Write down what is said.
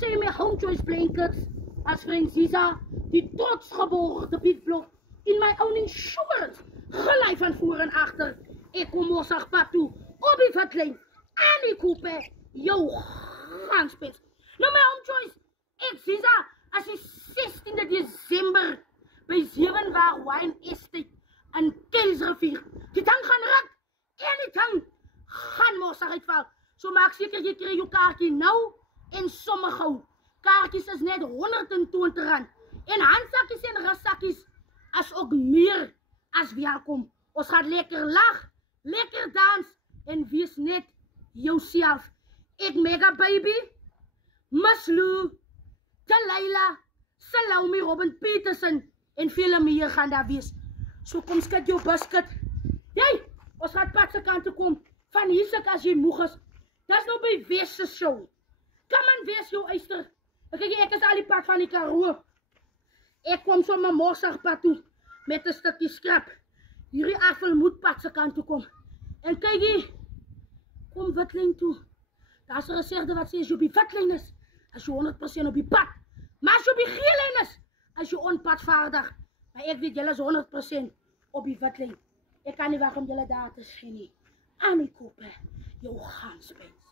sê my Home Choice blankets as Francisa, die trotsgeboorde Pietblok, in my own insurance, gelei van voor en achter. Ek kom mossig pad toe, op die vatlijn, en die koepe, jou ganspits. Nou my Home Choice, ek sê sa, as die 16de Desember, by 7 Waar Wine Estate, in Kelsrivier, die tang gaan ruk, en die tang gaan mossig uitval. So maak seker jy kry jou kaartjie nou, en somme gou. Kaartjies is net R120, en handsakkies en rassakkies, as ook meer as welkom. Ons gaan lekker lag, lekker dans, en wees net jouself. Ek Mega Baby, Miss Lou, Delilah, Salome, Robin Peterson, en vele meer gaan daar wees. So kom skat jou basket. Jy, ons gaan pad se kant toe kom, van hier sik as jy moeg is. Dis nou by Wes se show. Kom aan Wes jou eister. Ek is al die pad van die Karoo. Ek kom so my morsig pad toe, met 'n stukkie skrap. Hierdie afval moet pad se kant toe kom. En kyk hier, kom Witlyn toe. Daar's 'n gesegde wat sê as jy op die Witlyn is, as jy 100% op die pad. Maar as jy op die Geelyn is, as jy onpadvaardig. Maar ek weet julle is 100% op die Witlyn. Ek kan nie wag om julle daar te sien nie. Aan die koppe, jou ganspens.